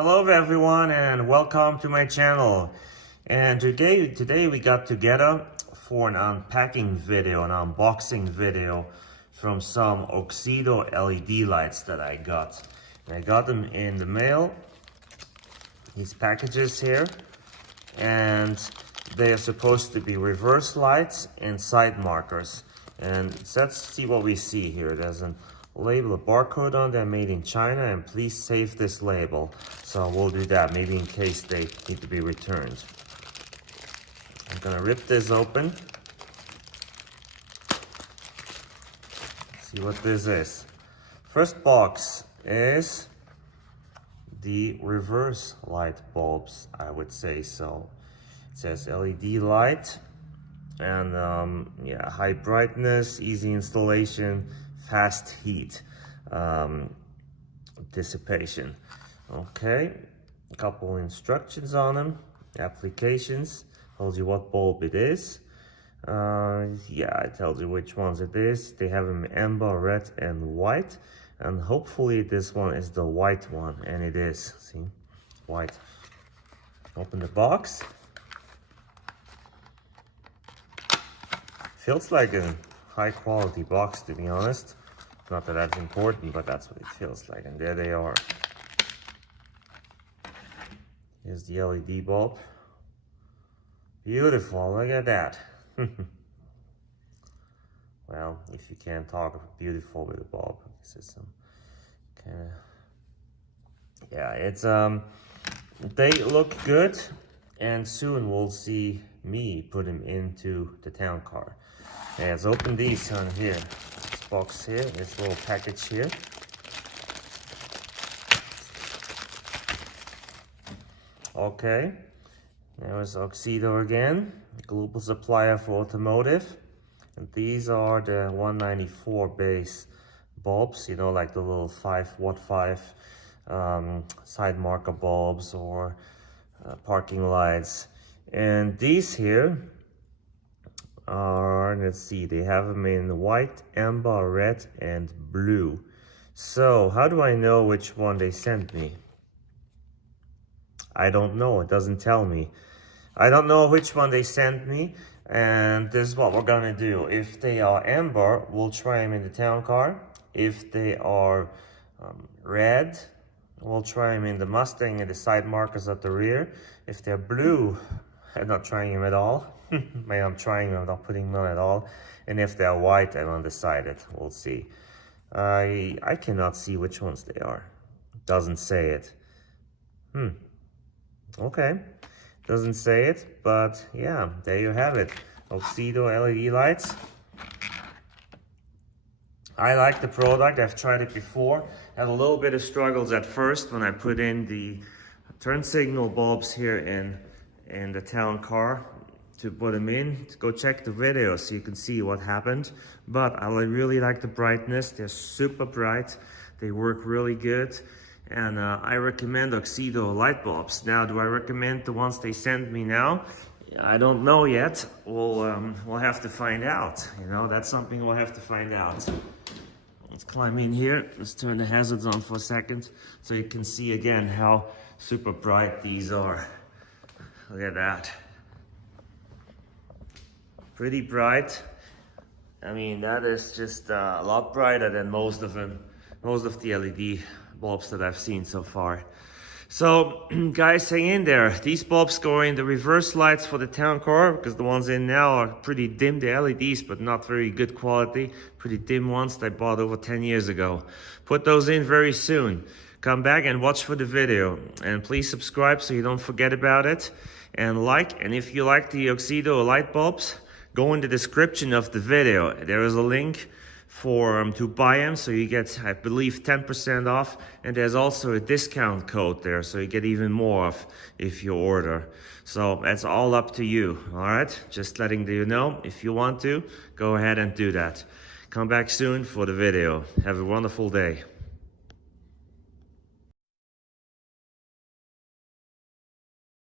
Hello everyone and welcome to my channel. And today we got together for an unpacking video, an unboxing video from some AUXITO LED lights that I got. And I got them in the mail, these packages here, and they are supposed to be reverse lights and side markers. And let's see what we see here. There's a label, a barcode on there, made in China, and please save this label. So we'll do that, maybe in case they need to be returned. I'm gonna rip this open. See what this is. First box is the reverse light bulbs, I would say so. It says LED light, and yeah, high brightness, easy installation, fast heat dissipation. Okay, a couple instructions on them, applications, tells you what bulb it is. Yeah, it tells you which ones it is. They have them amber, red, and white, and hopefully this one is the white one, and it is. See, white. Open the box. Feels like a high quality box, to be honest. Not that that's important, but that's what it feels like. And there they are. Here's the LED bulb. Beautiful, look at that. Well, if you can't talk beautiful with a bulb, this is some kind of, yeah, it's they look good, and soon we'll see me put them into the town car. Yeah, let's open these on here. This box here, this little package here. Okay, there's AUXITO again, global supplier for automotive. And these are the 194 base bulbs, you know, like the little 5 watt side marker bulbs or parking lights. And these here are, let's see, they have them in white, amber, red, and blue. So how do I know which one they sent me? I don't know, it doesn't tell me. I don't know which one they sent me, and this is what we're gonna do. If they are amber, we'll try them in the town car. If they are red, we'll try them in the Mustang and the side markers at the rear. If they're blue, I'm not trying them at all. Maybe I'm trying them, not putting them on at all. And if they're white, I'm undecided. We'll see. I cannot see which ones they are. Doesn't say it. Okay. Doesn't say it, but yeah, there you have it. AUXITO LED lights. I like the product. I've tried it before. Had a little bit of struggles at first when I put in the turn signal bulbs here in the town car to put them in. Go check the video so you can see what happened. But I really like the brightness. They're super bright. They work really good. And I recommend AUXITO light bulbs. Now, do I recommend the ones they sent me now? I don't know yet. We'll have to find out. You know, that's something we'll have to find out. Let's climb in here. Let's turn the hazards on for a second so you can see again how super bright these are. Look at that. Pretty bright. I mean, that is just a lot brighter than most of them, most of the LED bulbs that I've seen so far. So guys, hang in there. These bulbs go in the reverse lights for the town car, because the ones in now are pretty dim. They're LEDs, but not very good quality. Pretty dim ones that I bought over 10 years ago. Put those in very soon. Come back and watch for the video. And please subscribe so you don't forget about it. And like, and if you like the AUXITO light bulbs, go in the description of the video. There is a link for to buy them, so you get, I believe, 10% off, and there's also a discount code there, so you get even more off if you order. So that's all up to you. All right, just letting you know, if you want to, go ahead and do that. Come back soon for the video. Have a wonderful day.